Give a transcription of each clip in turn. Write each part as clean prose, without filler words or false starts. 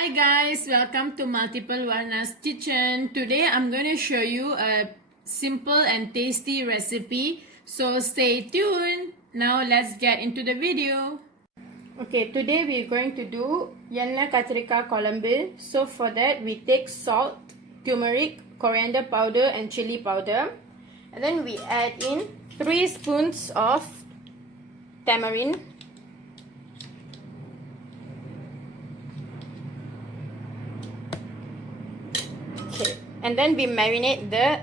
Hi guys, welcome to Multiplewarnas kitchen. Today I'm going to show you a simple and tasty recipe. So stay tuned. Now let's get into the video. Okay, today we're going to do EnnaiKathirikai Kulambu. So for that we take salt, turmeric, coriander powder and chili powder. And then we add in 3 spoons of tamarind. Okay, and then we marinate the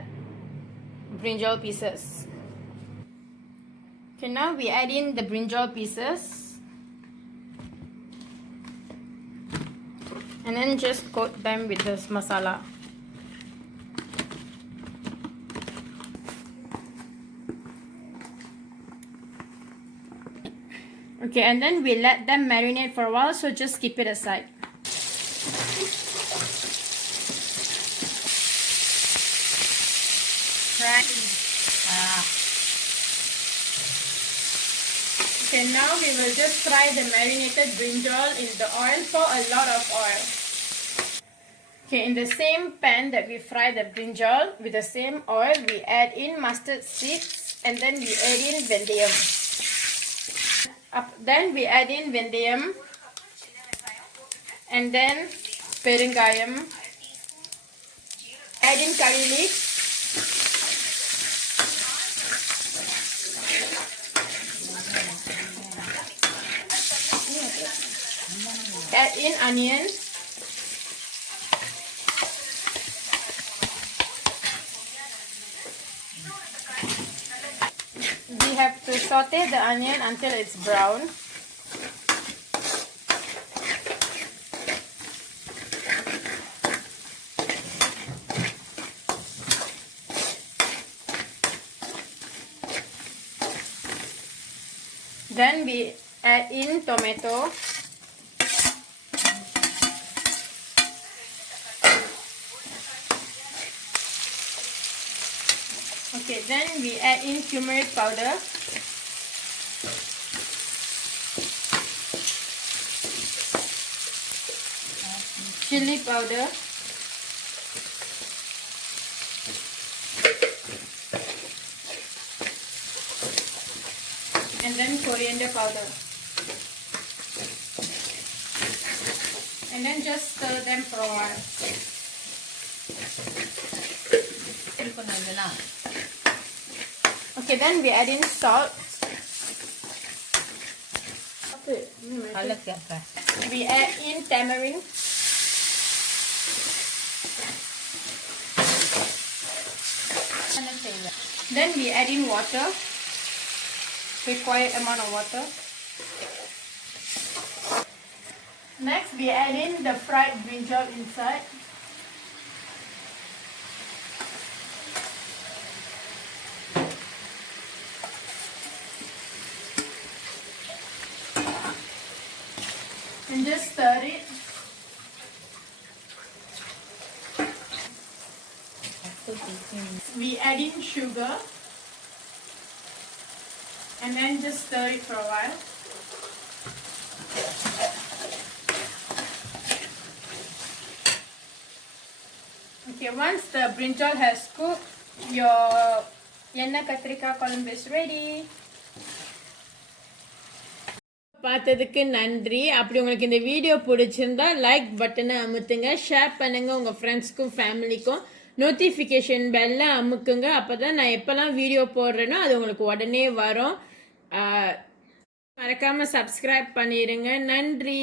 brinjal pieces. Okay, now we add in the brinjal pieces and then just coat them with this masala. Okay, and then we let them marinate for a while, so just keep it aside. Okay, now we will just fry the marinated brinjal in the oil for a lot of oil. Okay, in the same pan that we fry the brinjal, with the same oil, we add in mustard seeds and then we add in vendayam. Then we add in vendayam and then perengayam, add in curry leaves, add in onion, we have to saute the onion until it's brown. Then we add in tomato. Okay, then we add in turmeric powder. Chili powder. And then coriander powder. And then just stir them for a while. Okay, then we add in salt. We add in tamarind. Then we add in water. Required amount of water. Next, we add in the fried brinjal inside. And just stir it. We add in sugar and then just stir it for a while. Okay, once the brinjal has cooked, your EnnaiKathirikai Kulambu is ready. பார்த்ததுக்கு நன்றி. அப்படி உங்களுக்கு இந்த video பிடிச்சிருந்தா like பட்டனை அமுத்துங்க, share பண்ணுங்க உங்க ஃப்ரெண்ட்ஸ்க்கும் ஃபேமிலிக்கும், நோட்டிஃபிகேஷன் பெல்ல அமுக்குங்க. அப்பதான் நான் எப்பெல்லாம் வீடியோ போடுறேனோ அது உங்களுக்கு உடனே வரும். மறக்காம சப்ஸ்கிரைப் பண்ணிடுங்க. நன்றி.